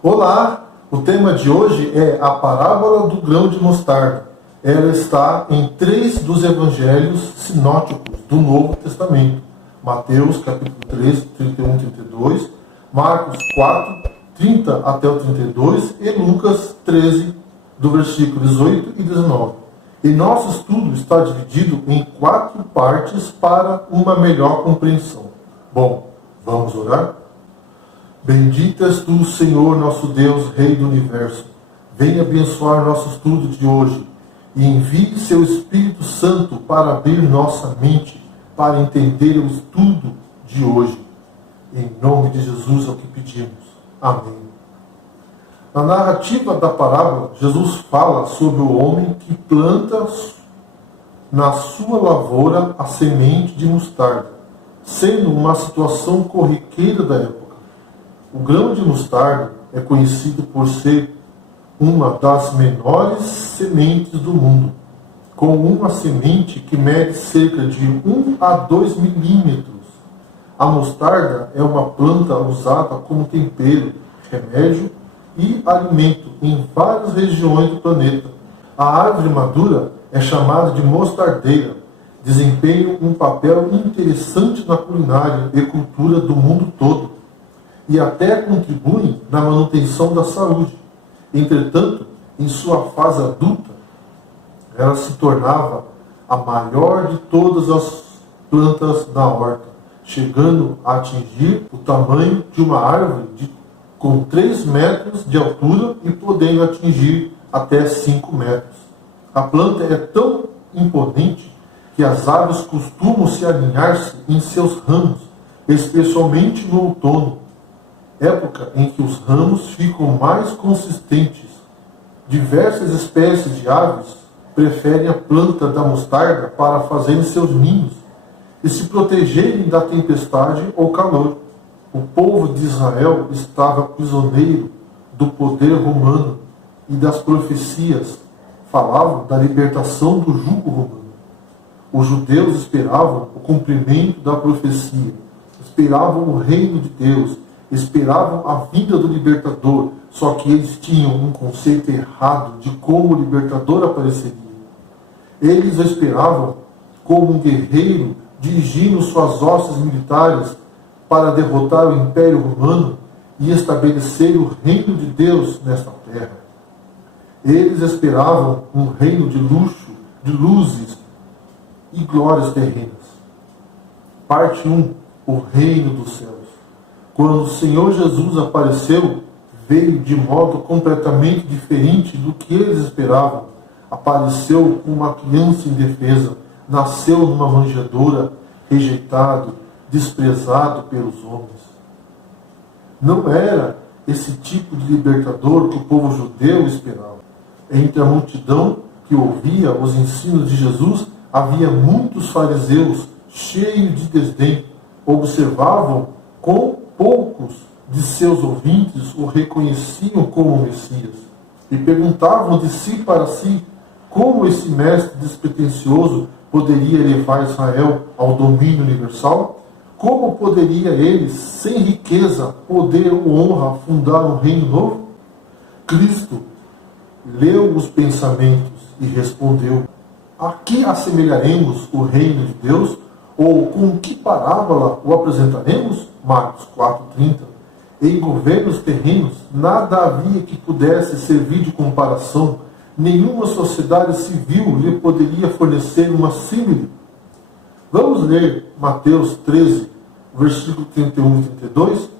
Olá, o tema de hoje é a parábola do grão de mostarda. Ela está em 3 dos evangelhos sinóticos do Novo Testamento. Mateus, capítulo 3, 31 e 32, Marcos 4, 30 até o 32 e Lucas 13, do versículo 18 e 19. E nosso estudo está dividido em 4 partes para uma melhor compreensão. Bom, vamos orar? Bendito és tu, Senhor, nosso Deus, Rei do Universo. Venha abençoar nosso estudo de hoje e envie seu Espírito Santo para abrir nossa mente, para entender o estudo de hoje. Em nome de Jesus é o que pedimos. Amém. Na narrativa da parábola, Jesus fala sobre o homem que planta na sua lavoura a semente de mostarda, sendo uma situação corriqueira da época. O grão de mostarda é conhecido por ser uma das menores sementes do mundo, com uma semente que mede cerca de 1 a 2 milímetros. A mostarda é uma planta usada como tempero, remédio e alimento em várias regiões do planeta. A árvore madura é chamada de mostardeira, desempenha um papel interessante na culinária e cultura do mundo todo, e até contribuem na manutenção da saúde. Entretanto, em sua fase adulta, ela se tornava a maior de todas as plantas da horta, chegando a atingir o tamanho de uma árvore com 3 metros de altura e podendo atingir até 5 metros. A planta é tão imponente que as aves costumam se alinhar-se em seus ramos, especialmente no outono, época em que os ramos ficam mais consistentes. Diversas espécies de aves preferem a planta da mostarda para fazerem seus ninhos e se protegerem da tempestade ou calor. O povo de Israel estava prisioneiro do poder romano e das profecias falavam da libertação do jugo romano. Os judeus esperavam o cumprimento da profecia, esperavam o reino de Deus, esperavam a vinda do libertador, só que eles tinham um conceito errado de como o libertador apareceria. Eles o esperavam como um guerreiro dirigindo suas hostes militares para derrotar o Império Romano e estabelecer o reino de Deus nesta terra. Eles esperavam um reino de luxo, de luzes e glórias terrenas. Parte 1. O reino dos céus. Quando o Senhor Jesus apareceu, veio de modo completamente diferente do que eles esperavam. Apareceu como uma criança indefesa, nasceu numa manjedoura, rejeitado, desprezado pelos homens. Não era esse tipo de libertador que o povo judeu esperava. Entre a multidão que ouvia os ensinos de Jesus, havia muitos fariseus cheios de desdém. Observavam com poucos de seus ouvintes o reconheciam como Messias e perguntavam de si para si como esse mestre despretensioso poderia levar Israel ao domínio universal? Como poderia ele, sem riqueza, poder ou honra, fundar um reino novo? Cristo leu os pensamentos e respondeu: a que assemelharemos o reino de Deus? Ou com que parábola o apresentaremos? Marcos 4:30. Em governos terrenos, nada havia que pudesse servir de comparação. Nenhuma sociedade civil lhe poderia fornecer uma símile. Vamos ler Mateus 13, versículo 31 e 32.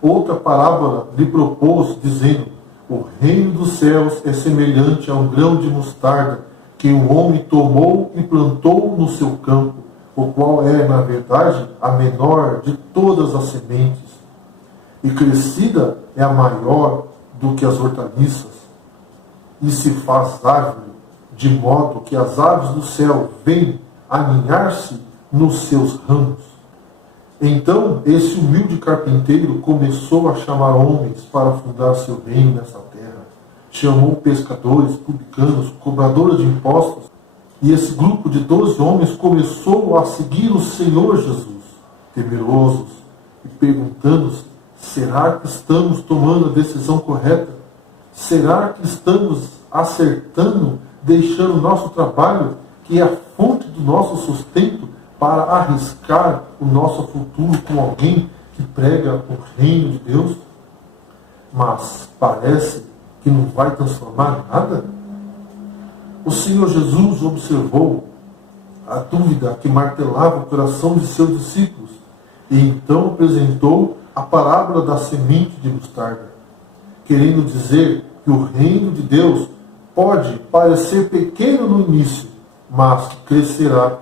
Outra parábola lhe propôs, dizendo: o reino dos céus é semelhante a um grão de mostarda que um homem tomou e plantou no seu campo, o qual é, na verdade, a menor de todas as sementes, e crescida é a maior do que as hortaliças, e se faz árvore, de modo que as aves do céu vêm aninhar-se nos seus ramos. Então, esse humilde carpinteiro começou a chamar homens para fundar seu reino nessa terra. Chamou pescadores, publicanos, cobradores de impostos, e esse grupo de 12 homens começou a seguir o Senhor Jesus, temerosos, e perguntando Será que estamos tomando a decisão correta? Será que estamos acertando, deixando o nosso trabalho, que é a fonte do nosso sustento, para arriscar o nosso futuro com alguém que prega o reino de Deus, mas parece que não vai transformar nada? O Senhor Jesus observou a dúvida que martelava o coração de seus discípulos e então apresentou a parábola da semente de mostarda, querendo dizer que o reino de Deus pode parecer pequeno no início, mas crescerá.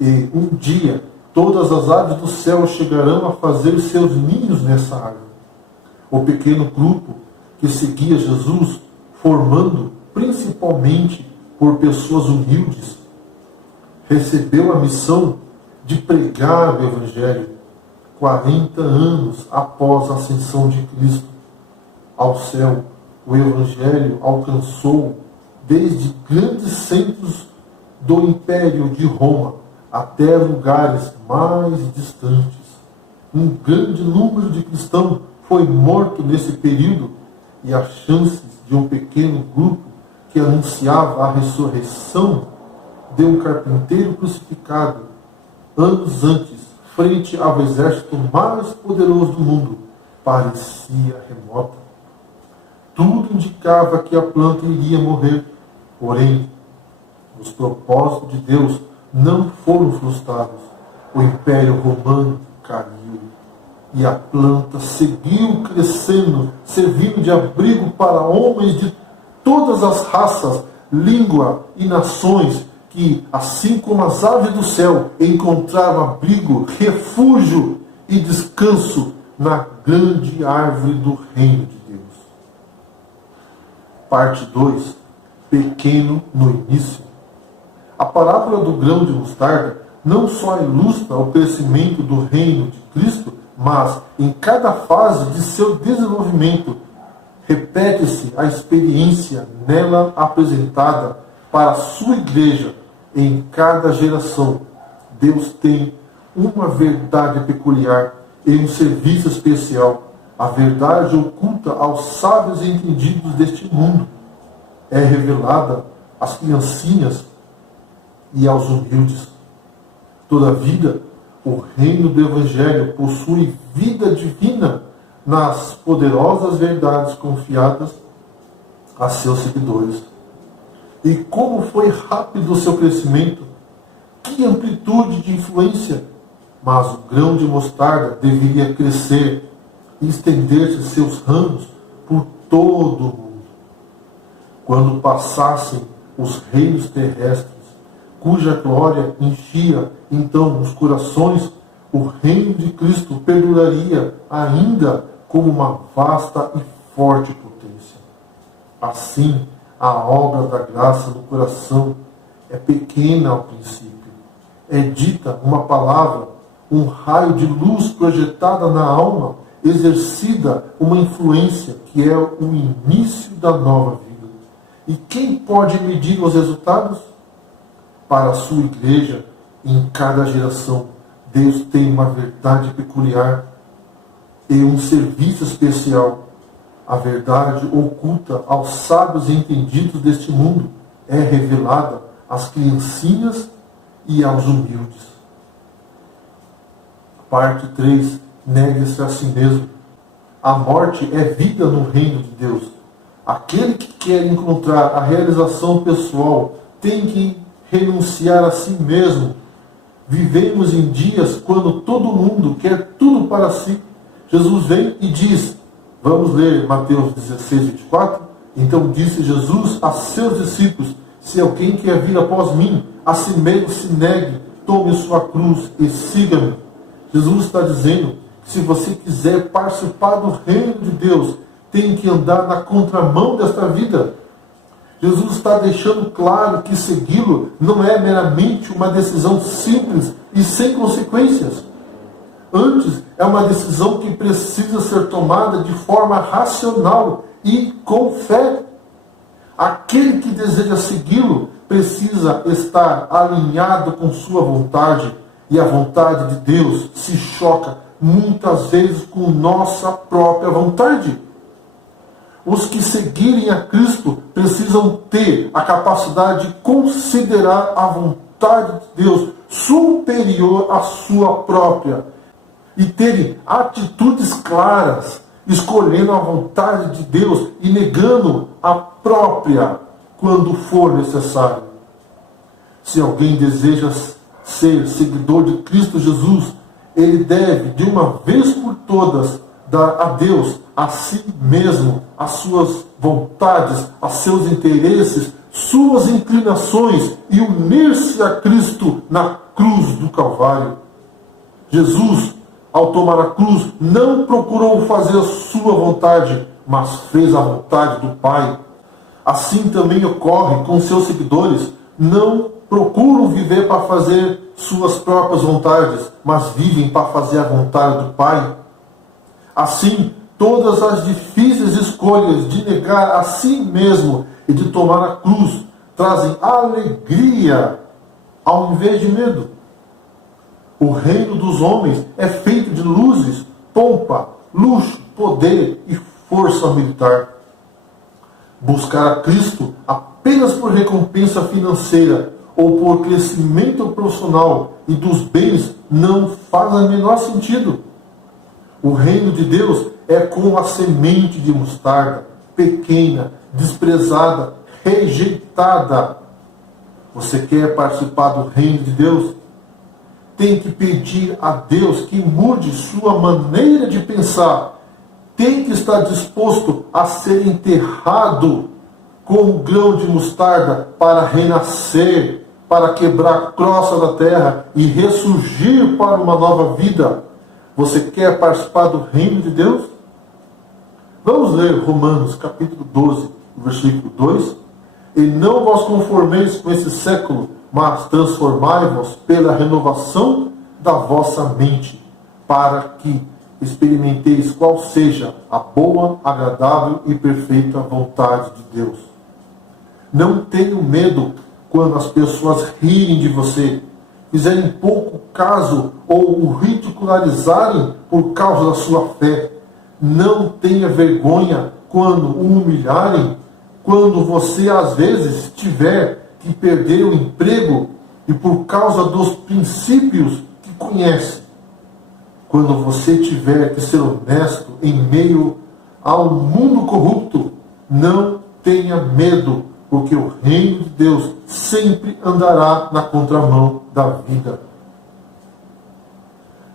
E um dia todas as aves do céu chegarão a fazer seus ninhos nessa árvore. O pequeno grupo que seguia Jesus, formando principalmente por pessoas humildes, recebeu a missão de pregar o Evangelho 40 anos após a ascensão de Cristo ao céu. O Evangelho alcançou desde grandes centros do Império de Roma até lugares mais distantes. Um grande número de cristãos foi morto nesse período e as chances de um pequeno grupo que anunciava a ressurreição de um carpinteiro crucificado anos antes, frente ao exército mais poderoso do mundo, parecia remota. Tudo indicava que a planta iria morrer, porém, os propósitos de Deus não foram frustrados. O Império Romano caiu e a planta seguiu crescendo, servindo de abrigo para homens de todas as raças, língua e nações, que, assim como as aves do céu, encontraram abrigo, refúgio e descanso na grande árvore do reino de Deus. Parte 2. Pequeno no início. A parábola do grão de mostarda não só ilustra o crescimento do reino de Cristo, mas em cada fase de seu desenvolvimento repete-se a experiência nela apresentada para a sua igreja em cada geração. Deus tem uma verdade peculiar e um serviço especial. A verdade oculta aos sábios e entendidos deste mundo é revelada às criancinhas e aos humildes. Todavia, o reino do Evangelho possui vida divina nas poderosas verdades confiadas a seus seguidores. E como foi rápido o seu crescimento, que amplitude de influência! Mas o grão de mostarda deveria crescer e estender-se seus ramos por todo o mundo. Quando passassem os reinos terrestres, cuja glória enchia então os corações, o reino de Cristo perduraria ainda como uma vasta e forte potência. Assim, a obra da graça no coração é pequena ao princípio. É dita uma palavra, um raio de luz projetada na alma, exercida uma influência que é o início da nova vida. E quem pode medir os resultados? Para a sua igreja, em cada geração, Deus tem uma verdade peculiar e um serviço especial. A verdade oculta aos sábios e entendidos deste mundo é revelada às criancinhas e aos humildes. Parte 3. Negue-se a si mesmo. A morte é vida no reino de Deus. Aquele que quer encontrar a realização pessoal tem que renunciar a si mesmo. Vivemos em dias quando todo mundo quer tudo para si. Jesus vem e diz, vamos ler Mateus 16, 24. Então disse Jesus a seus discípulos, se alguém quer vir após mim, a si mesmo se negue, tome sua cruz e siga-me. Jesus está dizendo que se você quiser participar do reino de Deus, tem que andar na contramão desta vida. Jesus está deixando claro que segui-lo não é meramente uma decisão simples e sem consequências. Antes, é uma decisão que precisa ser tomada de forma racional e com fé. Aquele que deseja segui-lo precisa estar alinhado com sua vontade, e a vontade de Deus se choca muitas vezes com nossa própria vontade. Os que seguirem a Cristo precisam ter a capacidade de considerar a vontade de Deus superior à sua própria e terem atitudes claras, escolhendo a vontade de Deus e negando a própria quando for necessário. Se alguém deseja ser seguidor de Cristo Jesus, ele deve, de uma vez por todas, dar a Deus, a si mesmo, as suas vontades, a seus interesses, suas inclinações e unir-se a Cristo na cruz do Calvário. Jesus, ao tomar a cruz, não procurou fazer a sua vontade, mas fez a vontade do Pai. Assim também ocorre com seus seguidores. Não procuram viver para fazer suas próprias vontades, mas vivem para fazer a vontade do Pai. Assim, todas as difíceis escolhas de negar a si mesmo e de tomar a cruz trazem alegria ao invés de medo. O reino dos homens é feito de luzes, pompa, luxo, poder e força militar. Buscar a Cristo apenas por recompensa financeira ou por crescimento profissional e dos bens não faz o menor sentido. O reino de Deus é como a semente de mostarda, pequena, desprezada, rejeitada. Você quer participar do reino de Deus? Tem que pedir a Deus que mude sua maneira de pensar. Tem que estar disposto a ser enterrado como grão de mostarda para renascer, para quebrar a crosta da terra e ressurgir para uma nova vida. Você quer participar do reino de Deus? Vamos ler Romanos capítulo 12, versículo 2. E não vos conformeis com esse século, mas transformai-vos pela renovação da vossa mente, para que experimenteis qual seja a boa, agradável e perfeita vontade de Deus. Não tenham medo quando as pessoas rirem de você, fizerem pouco caso ou o ridicularizarem por causa da sua fé. Não tenha vergonha quando o humilharem, quando você às vezes tiver que perder o emprego e por causa dos princípios que conhece. Quando você tiver que ser honesto em meio ao mundo corrupto, não tenha medo, porque o reino de Deus sempre andará na contramão da vida.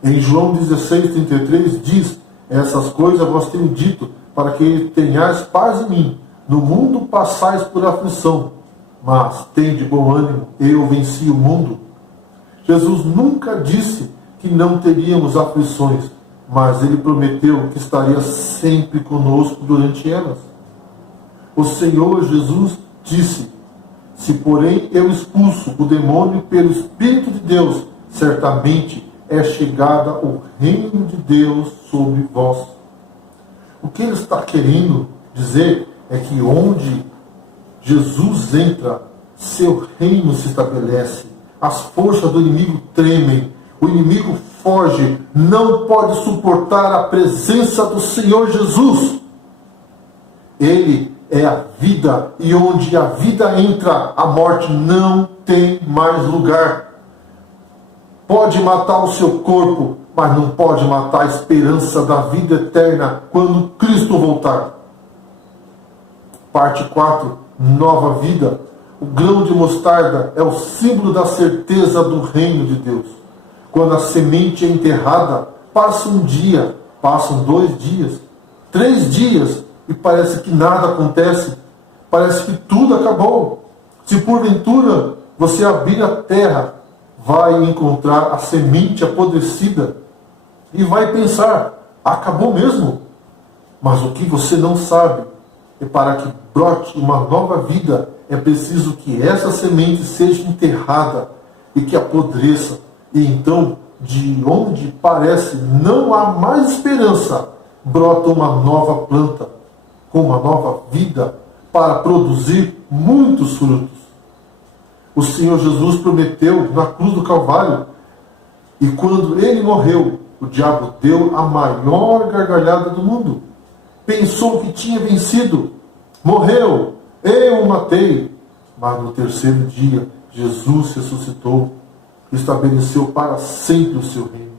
Em João 16:33 diz: essas coisas vos tenho dito, para que tenhais paz em mim. No mundo passais por aflição, mas tende bom ânimo, eu venci o mundo. Jesus nunca disse que não teríamos aflições, mas ele prometeu que estaria sempre conosco durante elas. O Senhor Jesus disse: se porém eu expulso o demônio pelo Espírito de Deus, certamente é chegada o reino de Deus sobre vós. O que ele está querendo dizer é que onde Jesus entra, seu reino se estabelece. As forças do inimigo tremem, o inimigo foge, não pode suportar a presença do Senhor Jesus. Ele é a vida, e onde a vida entra, a morte não tem mais lugar. Pode matar o seu corpo, mas não pode matar a esperança da vida eterna quando Cristo voltar. Parte 4, nova vida. O grão de mostarda é o símbolo da certeza do reino de Deus. Quando a semente é enterrada, passa um dia, passam 2 dias, 3 dias, e parece que nada acontece. Parece que tudo acabou. Se porventura você abrir a terra, vai encontrar a semente apodrecida e vai pensar: acabou mesmo? Mas o que você não sabe é para que brote uma nova vida, é preciso que essa semente seja enterrada e que apodreça. E então, de onde parece não há mais esperança, brota uma nova planta, com uma nova vida, para produzir muitos frutos. O Senhor Jesus prometeu na cruz do Calvário, e quando ele morreu, o diabo deu a maior gargalhada do mundo. Pensou que tinha vencido. Morreu. Eu o matei. Mas no terceiro dia, Jesus ressuscitou. Estabeleceu para sempre o seu reino.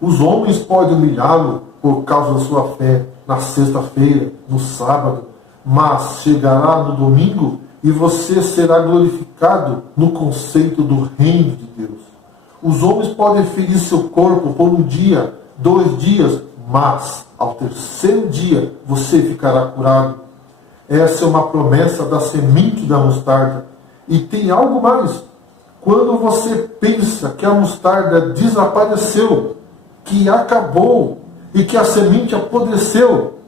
Os homens podem humilhá-lo por causa da sua fé na sexta-feira, no sábado, mas chegará no domingo e você será glorificado no conceito do reino de Deus. Os homens podem ferir seu corpo por um dia, 2 dias, mas ao terceiro dia você ficará curado. Essa é uma promessa da semente da mostarda. E tem algo mais. Quando você pensa que a mostarda desapareceu, que acabou e que a semente apodreceu,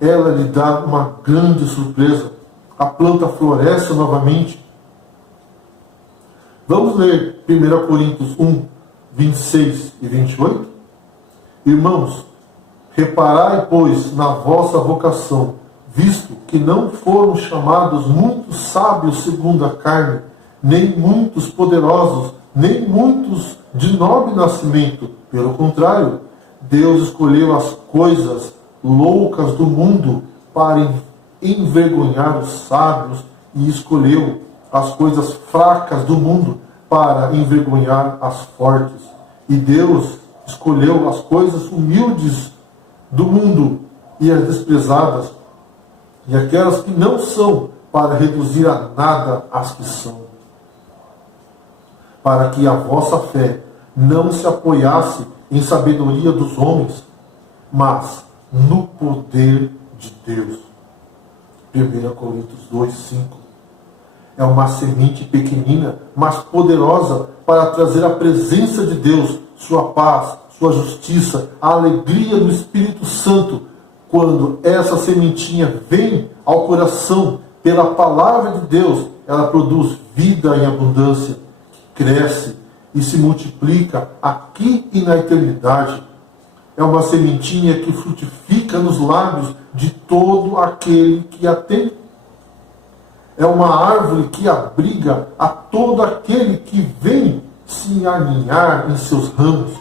ela lhe dá uma grande surpresa. A planta floresce novamente. Vamos ler 1 Coríntios 1, 26 e 28? Irmãos, reparai, pois, na vossa vocação, visto que não foram chamados muitos sábios segundo a carne, nem muitos poderosos, nem muitos de nobre nascimento. Pelo contrário, Deus escolheu as coisas loucas do mundo para envergonhar os sábios e escolheu as coisas fracas do mundo para envergonhar as fortes. E Deus escolheu as coisas humildes do mundo e as desprezadas e aquelas que não são para reduzir a nada as que são, para que a vossa fé não se apoiasse em sabedoria dos homens, mas no poder de Deus. 1 Coríntios 2, 5. É uma semente pequenina, mas poderosa para trazer a presença de Deus, sua paz, sua justiça, a alegria do Espírito Santo. Quando essa sementinha vem ao coração pela palavra de Deus, ela produz vida em abundância, que cresce e se multiplica aqui e na eternidade. É uma sementinha que frutifica nos lábios de todo aquele que a tem. É uma árvore que abriga a todo aquele que vem se aninhar em seus ramos.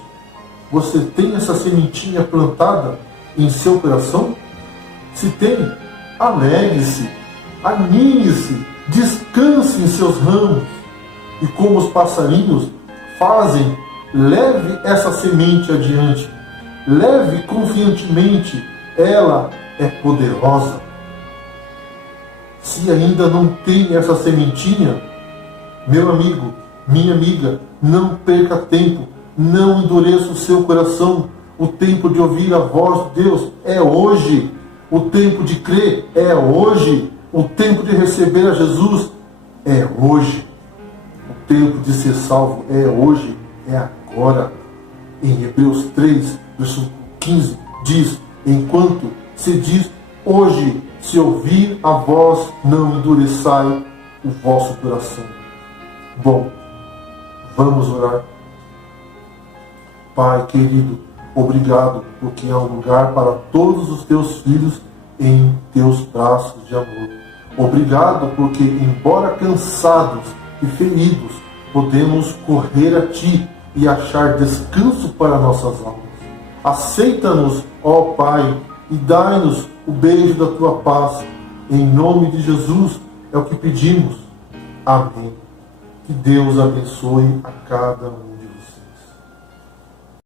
Você tem essa sementinha plantada em seu coração? Se tem, alegre-se, aninhe-se, descanse em seus ramos. E como os passarinhos fazem, leve essa semente adiante. Leve confiantemente, ela é poderosa. Se ainda não tem essa sementinha, meu amigo, minha amiga, não perca tempo, não endureça o seu coração. O tempo de ouvir a voz de Deus é hoje. O tempo de crer é hoje. O tempo de receber a Jesus é hoje. O tempo de ser salvo é hoje, é agora. Em Hebreus 3, versículo 15, diz: enquanto se diz hoje, se ouvir a voz, não endureçai o vosso coração. Bom, vamos orar. Pai querido, obrigado, porque há um lugar para todos os teus filhos em teus braços de amor. Obrigado, porque embora cansados e feridos, podemos correr a Ti e achar descanso para nossas almas. Aceita-nos, ó Pai, e dai-nos o beijo da Tua paz. Em nome de Jesus é o que pedimos. Amém. Que Deus abençoe a cada um.